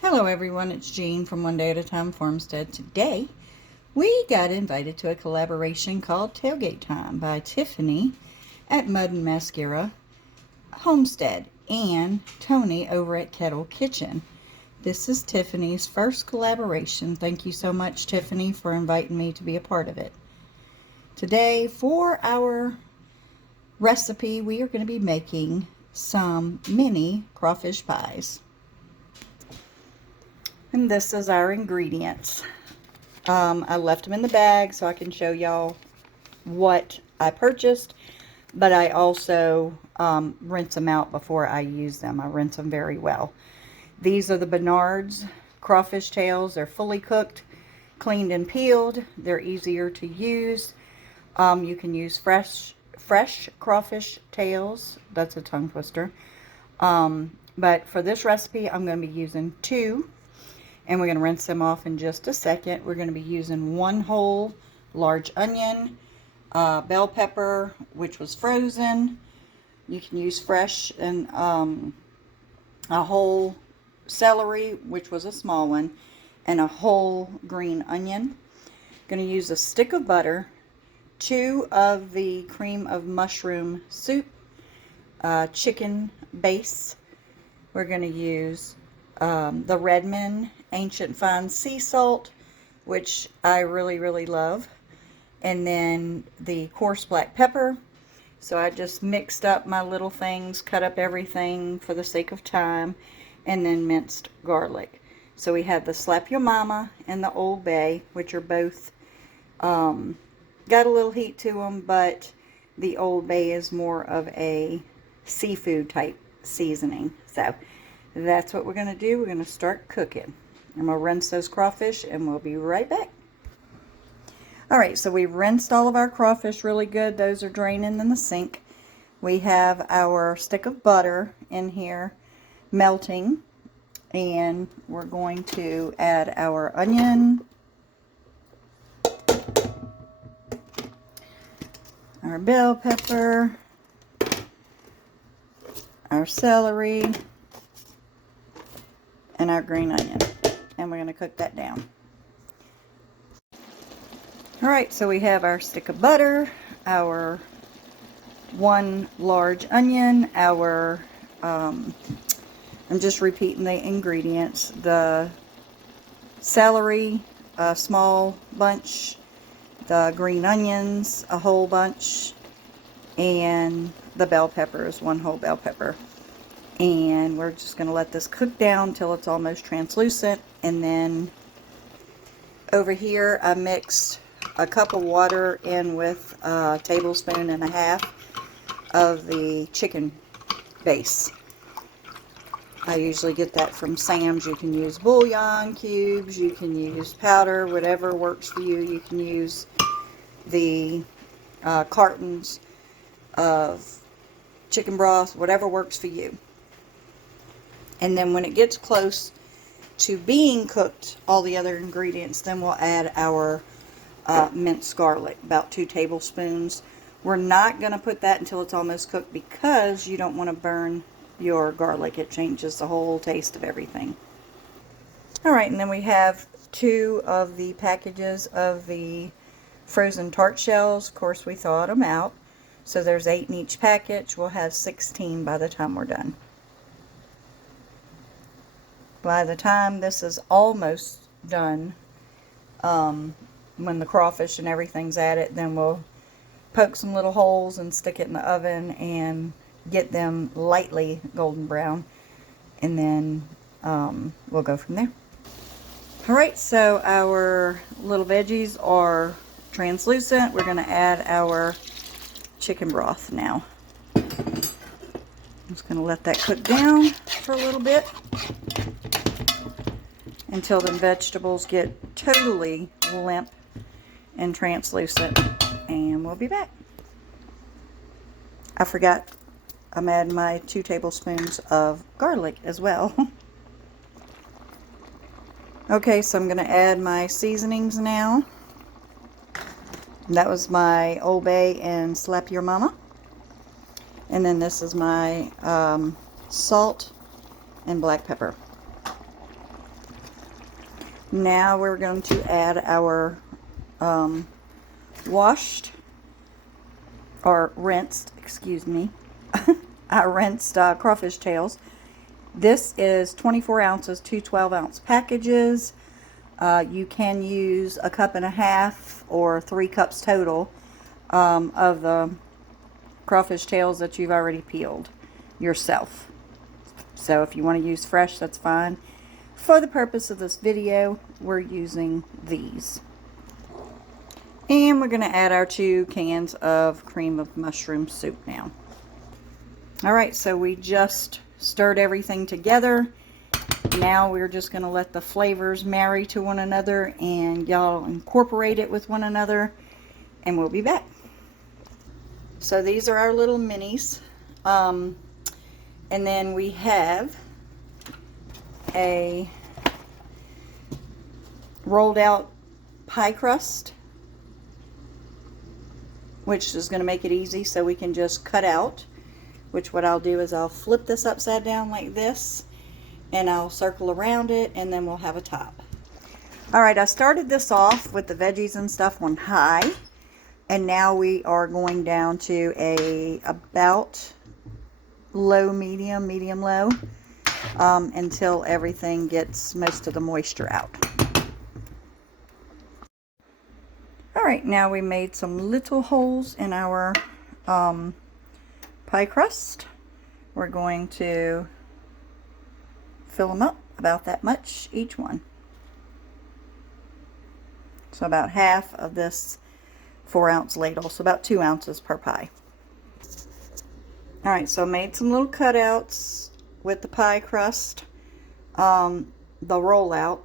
Hello everyone, it's Jean from One Day at a Time Farmstead. Today we got invited to a collaboration called Tailgate Time by Tiffany at Mud and Mascara Homestead and Tony over at Kettle Kitchen. This is Tiffany's first collaboration. Thank you so much, Tiffany, for inviting me to be a part of it. Today for our recipe we are going to be making some mini crawfish pies. And this is our ingredients. I left them in the bag so I can show y'all what I purchased, but I also rinse them out before I use them. I rinse them very well. These are the Bernard's crawfish tails. They're fully cooked, cleaned and peeled. They're easier to use. You can use fresh crawfish tails. That's a tongue twister. But for this recipe, I'm going to be using 2. And we're going to rinse them off in just a second. We're going to be using 1 whole large onion, bell pepper, which was frozen. You can use fresh, and a whole celery, which was a small one, and a whole green onion. Going to use a stick of butter, 2 of the cream of mushroom soup, chicken base. We're going to use the Redmond Ancient Fine Sea Salt, which I really love, and then the coarse black pepper. So I just mixed up my little things, cut up everything for the sake of time, and then minced garlic. So we have the Slap Your Mama and the Old Bay, which are both got a little heat to them, but the Old Bay is more of a seafood type seasoning. So that's what we're going to do. We're going to start cooking. I'm going to rinse those crawfish and we'll be right back. Alright, so we rinsed all of our crawfish really good. Those are draining in the sink. We have our stick of butter in here melting. And we're going to add our onion, our bell pepper, our celery, and our green onion, and we're going to cook that down. Alright, so we have our stick of butter, our 1 large onion, our I'm just repeating the ingredients: the celery, a small bunch, the green onions, a whole bunch, and the bell peppers, 1 whole bell pepper. And we're just going to let this cook down until it's almost translucent. And then over here I mixed a cup of water in with a tablespoon and a half of the chicken base. I usually get that from Sam's. You can use bouillon cubes, you can use powder, whatever works for you. You can use the cartons of chicken broth, whatever works for you. And then when it gets close to being cooked, all the other ingredients, then we'll add our minced garlic, about 2 tablespoons. We're not going to put that until it's almost cooked because you don't want to burn your garlic. It changes the whole taste of everything. Alright, and then we have 2 of the packages of the frozen tart shells. Of course, we thawed them out. So there's 8 in each package. We'll have 16 by the time we're done. By the time this is almost done, when the crawfish and everything's at it, then we'll poke some little holes and stick it in the oven and get them lightly golden brown, and then we'll go from there. Alright, so our little veggies are translucent. We're going to add our chicken broth now. I'm just going to let that cook down for a little bit until the vegetables get totally limp and translucent, and we'll be back. I forgot I'm adding my 2 tablespoons of garlic as well. Okay, so I'm going to add my seasonings now. That was my Old Bay and Slap Your Mama. And then this is my salt and black pepper. Now we're going to add our washed, or rinsed, excuse me, our rinsed crawfish tails. This is 24 ounces, two 12-ounce packages. You can use a cup and a half or 3 cups total of the crawfish tails that you've already peeled yourself. So if you want to use fresh, that's fine. For the purpose of this video, we're using these. And we're going to add our 2 cans of cream of mushroom soup now. Alright, so we just stirred everything together. Now we're just going to let the flavors marry to one another and y'all incorporate it with one another, and we'll be back. So these are our little minis. And then we have a rolled out pie crust, which is going to make it easy so we can just cut out. Which what I'll do is I'll flip this upside down like this, and I'll circle around it, and then we'll have a top. Alright, I started this off with the veggies and stuff on high, and now we are going down to about low, medium low, until everything gets most of the moisture out. Alright, now we made some little holes in our pie crust. We're going to fill them up about that much each one. So about half of this 4-ounce ladle, so about 2 ounces per pie. Alright, so I made some little cutouts with the pie crust, the rollout,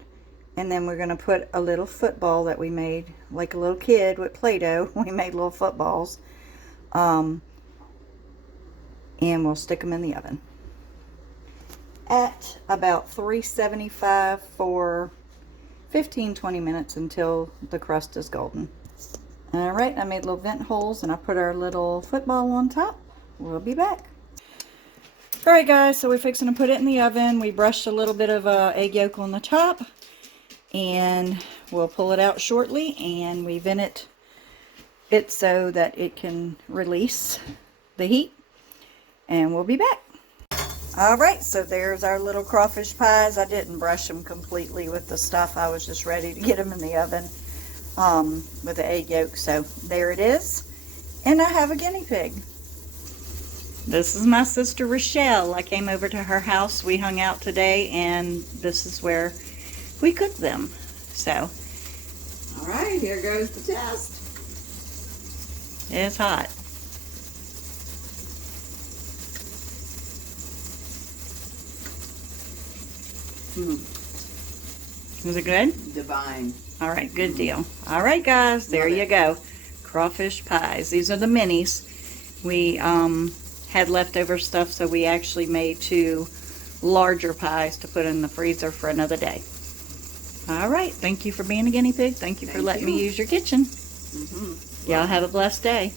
and then we're going to put a little football that we made, like a little kid with Play-Doh. We made little footballs, and we'll stick them in the oven at about 375 for 15-20 minutes until the crust is golden. Alright, I made little vent holes and I put our little football on top. We'll be back. Alright guys, so we're fixing to put it in the oven. We brushed a little bit of egg yolk on the top, and we'll pull it out shortly, and we vent it so that it can release the heat, and we'll be back. Alright, so there's our little crawfish pies. I didn't brush them completely with the stuff. I was just ready to get them in the oven with the egg yolk. So there it is. And I have a guinea pig. This is my sister Rochelle. I came over to her house. We hung out today, and this is where we cooked them. So, alright, here goes the test. It's hot. Was it good? Divine. All right, good deal. All right, guys, there you go. Crawfish pies. These are the minis. We had leftover stuff, so we actually made 2 larger pies to put in the freezer for another day. All right, thank you for being a guinea pig. Thank you for letting me use your kitchen. Y'all have a blessed day.